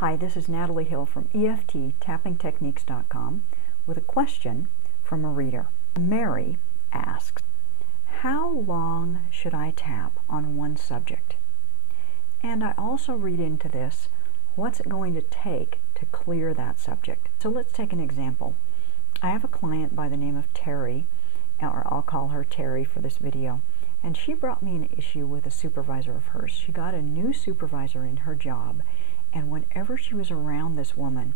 Hi, this is Natalie Hill from EFT Tapping with a question from a reader. Mary asks, how long should I tap on one subject? And I also read into this, what's it going to take to clear that subject? So let's take an example. I have a client by the name of Terry, or I'll call her Terry for this video, and she brought me an issue with a supervisor of hers. She got a new supervisor in her job, and whenever she was around this woman,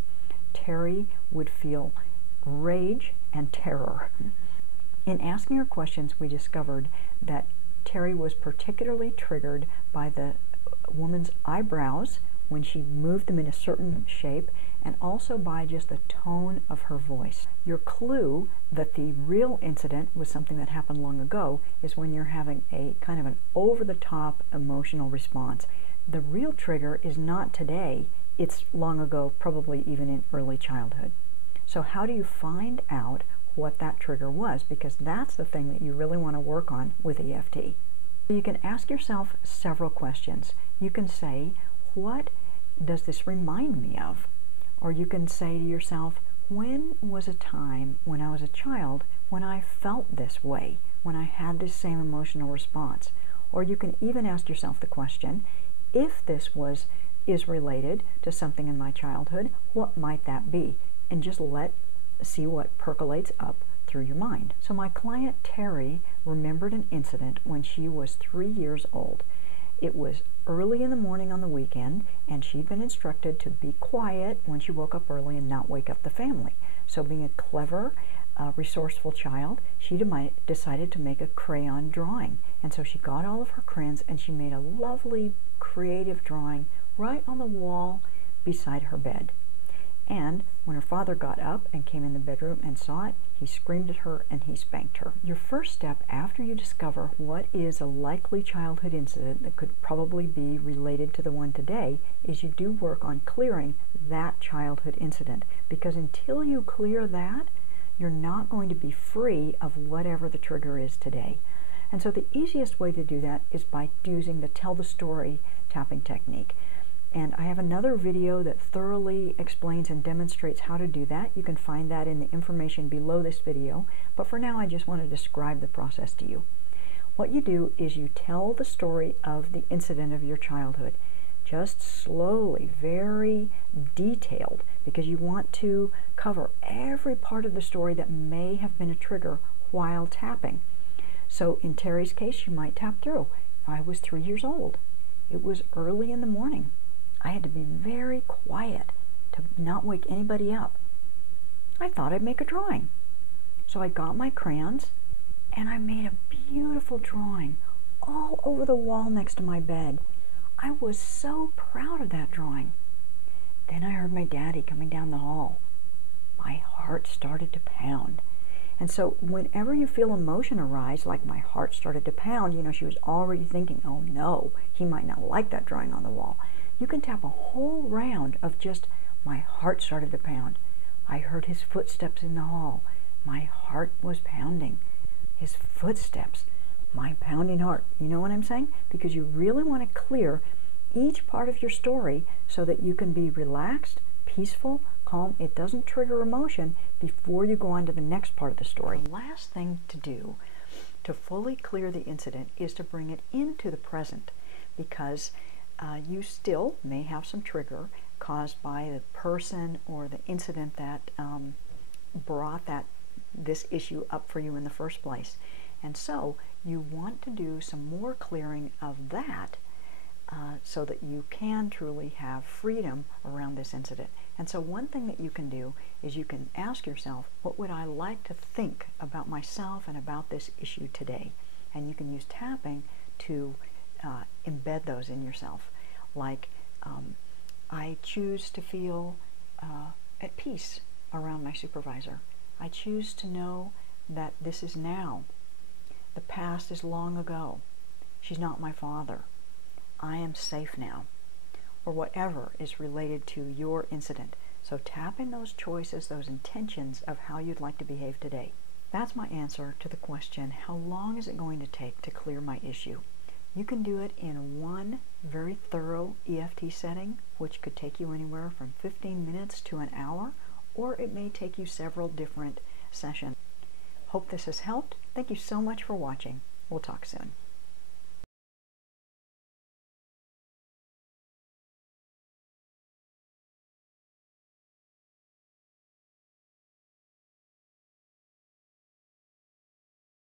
Terry would feel rage and terror. In asking her questions, we discovered that Terry was particularly triggered by the woman's eyebrows when she moved them in a certain shape, and also by just the tone of her voice. Your clue that the real incident was something that happened long ago is when you're having a kind of an over-the-top emotional response. The real trigger is not today, it's long ago, probably even in early childhood. So how do you find out what that trigger was? Because that's the thing that you really want to work on with EFT. You can ask yourself several questions. You can say, what does this remind me of? Or you can say to yourself, when was a time when I was a child when I felt this way, when I had this same emotional response? Or you can even ask yourself the question, if this is related to something in my childhood, what might that be? And just see what percolates up through your mind. So my client Terry remembered an incident when she was 3 years old. It was early in the morning on the weekend, and she'd been instructed to be quiet when she woke up early and not wake up the family. So being a clever, resourceful child, she decided to make a crayon drawing. And so she got all of her crayons and she made a lovely creative drawing right on the wall beside her bed. And when her father got up and came in the bedroom and saw it, he screamed at her and he spanked her. Your first step after you discover what is a likely childhood incident that could probably be related to the one today is you do work on clearing that childhood incident. Because until you clear that, you're not going to be free of whatever the trigger is today. And so the easiest way to do that is by using the tell the story tapping technique. And I have another video that thoroughly explains and demonstrates how to do that. You can find that in the information below this video. But for now, I just want to describe the process to you. What you do is you tell the story of the incident of your childhood. Just slowly, very detailed, because you want to cover every part of the story that may have been a trigger while tapping. So in Terry's case, you might tap through. I was 3 years old. It was early in the morning. I had to be very quiet to not wake anybody up. I thought I'd make a drawing. So I got my crayons and I made a beautiful drawing all over the wall next to my bed. I was so proud of that drawing. Then I heard my daddy coming down the hall. My heart started to pound. And so whenever you feel emotion arise, like my heart started to pound, she was already thinking, oh no, he might not like that drawing on the wall. You can tap a whole round of just, my heart started to pound. I heard his footsteps in the hall. My heart was pounding. His footsteps, my pounding heart. You know what I'm saying? Because you really want to clear each part of your story so that you can be relaxed, peaceful, calm. It doesn't trigger emotion before you go on to the next part of the story. The last thing to do to fully clear the incident is to bring it into the present, because you still may have some trigger caused by the person or the incident that brought this issue up for you in the first place. And so you want to do some more clearing of that so that you can truly have freedom around this incident. And so one thing that you can do is you can ask yourself, what would I like to think about myself and about this issue today? And you can use tapping to embed those in yourself. Like, I choose to feel at peace around my supervisor. I choose to know that this is now. The past is long ago. She's not my father. I am safe now. Or whatever is related to your incident. So tap in those choices, those intentions of how you'd like to behave today. That's my answer to the question, how long is it going to take to clear my issue? You can do it in one very thorough EFT setting, which could take you anywhere from 15 minutes to an hour, or it may take you several different sessions. Hope this has helped. Thank you so much for watching. We'll talk soon.